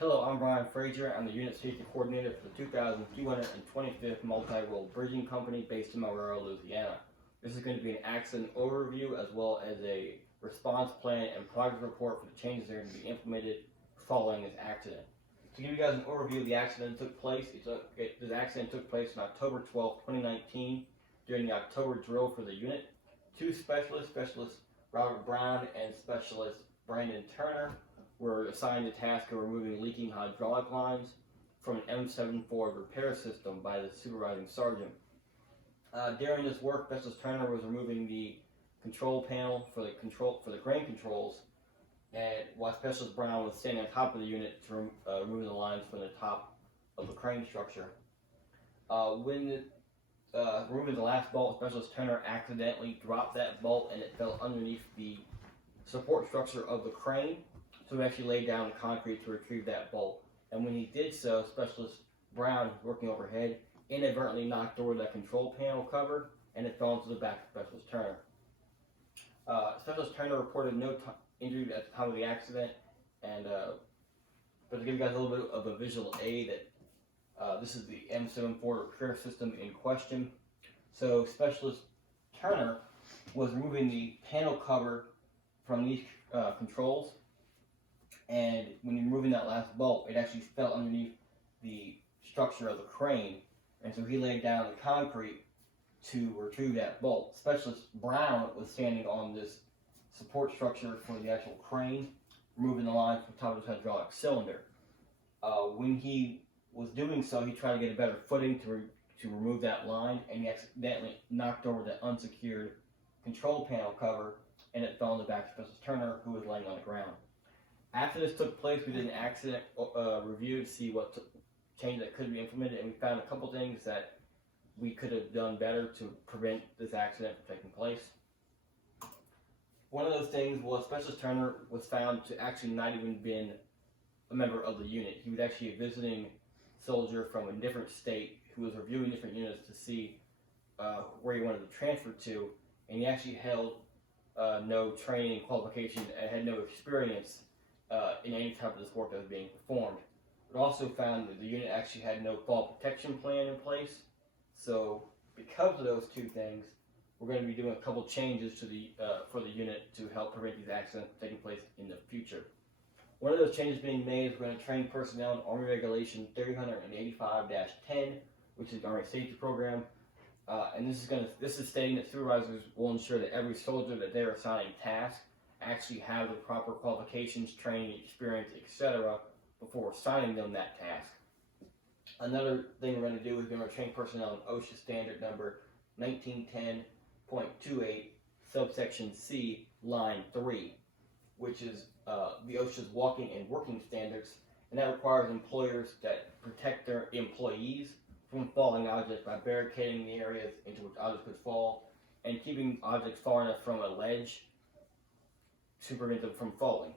Hello, I'm Brian Frazier. I'm the Unit Safety Coordinator for the 2225th Multi-Role Bridging Company based in Aurora, Louisiana. This is going to be an accident overview as well as a response plan and progress report for the changes that are going to be implemented following this accident. To give you guys an overview of the accident that took place, this accident took place on October 12, 2019 during the October drill for the unit. Two specialists, Specialist Robert Brown and Specialist Brandon Turner, were assigned the task of removing leaking hydraulic lines from an M74 repair system by the supervising sergeant. During this work, Specialist Turner was removing the control panel for the crane controls, and while Specialist Brown was standing on top of the unit to remove the lines from the top of the crane structure. When removing the last bolt, Specialist Turner accidentally dropped that bolt and it fell underneath the support structure of the crane. So he actually laid down the concrete to retrieve that bolt. And when he did so, Specialist Brown, working overhead, inadvertently knocked over that control panel cover, and it fell into the back of Specialist Turner. Specialist Turner reported no injury at the time of the accident, and but to give you guys a little bit of a visual aid, that this is the M74 repair system in question. So Specialist Turner was removing the panel cover from these controls, and when you're removing that last bolt, it actually fell underneath the structure of the crane, and so he laid down the concrete to retrieve that bolt. Specialist Brown was standing on this support structure for the actual crane, removing the line from the top of his hydraulic cylinder. When he was doing so, he tried to get a better footing to remove that line, and he accidentally knocked over the unsecured control panel cover, and it fell in the back of Specialist Turner, who was laying on the ground. After this took place, we did an accident review to see what changes that could be implemented, and we found a couple things that we could have done better to prevent this accident from taking place. One of those things was Specialist Turner was found to actually not even been a member of the unit. He was actually a visiting soldier from a different state who was reviewing different units to see where he wanted to transfer to, and he actually held no training qualification and had no experience in any type of this work that was being performed. It also found that the unit actually had no fall protection plan in place. So because of those two things, we're going to be doing a couple changes to the for the unit to help prevent these accidents from taking place in the future. One of those changes being made is we're going to train personnel in Army Regulation 385-10, which is the Army Safety Program. And this is stating that supervisors will ensure that every soldier that they're assigning tasks actually have the proper qualifications, training, experience, etc. before assigning them that task. Another thing we're going to do is we're going to train personnel in OSHA standard number 1910.28 subsection C line 3, which is the OSHA's walking and working standards, and that requires employers that protect their employees from falling objects by barricading the areas into which objects could fall and keeping objects far enough from a ledge to prevent them from falling.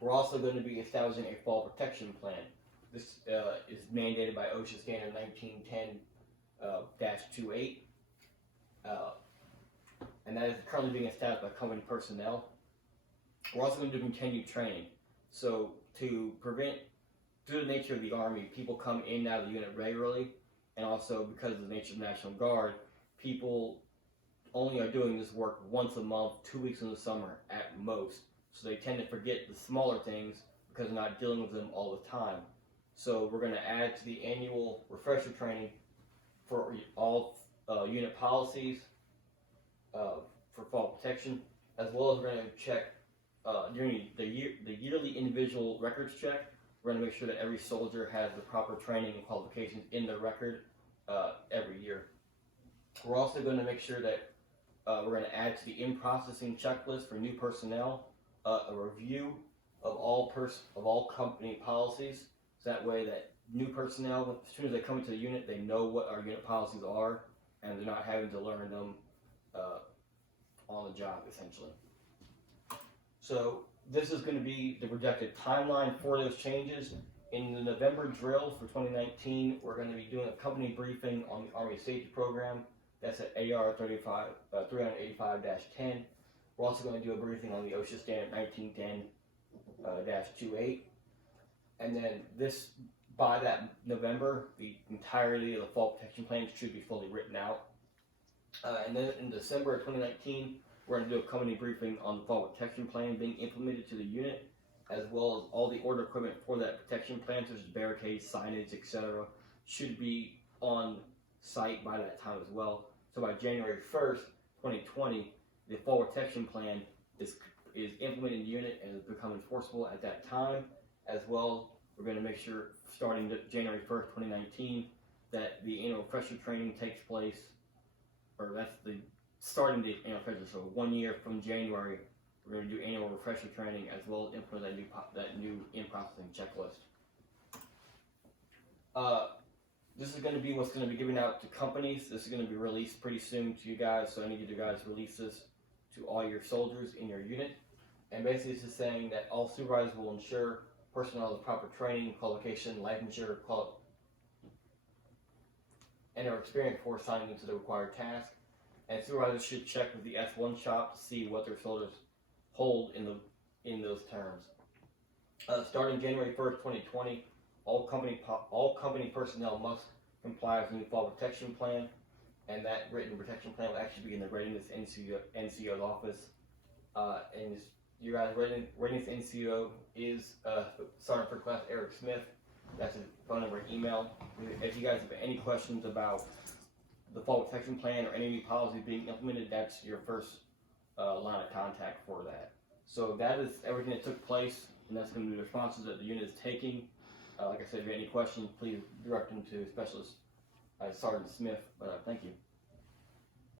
We're also going to be establishing a fall protection plan. This is mandated by OSHA standard 1910-28, and that is currently being established by company personnel. We're also going to do continued training. So to prevent, due to the nature of the Army, people come in and out of the unit regularly, and also because of the nature of the National Guard, people only are doing this work once a month, 2 weeks in the summer at most. So they tend to forget the smaller things because they're not dealing with them all the time. So we're going to add to the annual refresher training for all unit policies for fall protection, as well as we're going to check during the yearly individual records check. We're going to make sure that every soldier has the proper training and qualifications in their record every year. We're also going to make sure that we're going to add to the in-processing checklist for new personnel a review of all company policies. So that way that new personnel, as soon as they come into the unit, they know what our unit policies are, and they're not having to learn them on the job, essentially. So this is going to be the projected timeline for those changes. In the November drill for 2019, we're going to be doing a company briefing on the Army Safety Program. That's at AR 385-10. We're also going to do a briefing on the OSHA standard 25-28. And then by that November, the entirety of the fall protection plan should be fully written out. And then in December of 2019, we're going to do a company briefing on the fall protection plan being implemented to the unit, as well as all the order equipment for that protection plan, such as barricades, signage, etc., should be on site by that time as well. So by January 1st, 2020, the fall protection plan is implemented in the unit and has become enforceable at that time. As well, we're going to make sure, starting January 1st, 2019, that the annual refresher training takes place, or that's the starting date annual refresher. So 1 year from January, we're going to do annual refresher training as well as implement that new in-processing checklist. This is going to be what's going to be given out to companies. This is going to be released pretty soon to you guys, so I need you to guys release this to all your soldiers in your unit. And basically this is saying that all supervisors will ensure personnel has proper training, qualification, licensure, and are experienced before signing into the required task. And supervisors should check with the S1 shop to see what their soldiers hold in those terms. Starting January 1st, 2020, all company personnel must comply with the new fall protection plan, and that written protection plan will actually be in the Readiness NCO's office. And you guys, Readiness NCO is Sergeant First Class Eric Smith. That's his phone number and email. If you guys have any questions about the fall protection plan or any new policy being implemented, that's your first line of contact for that. So that is everything that took place, and that's going to be the responses that the unit is taking. Like I said, if you have any questions, please direct them to Specialist Sergeant Smith. Thank you.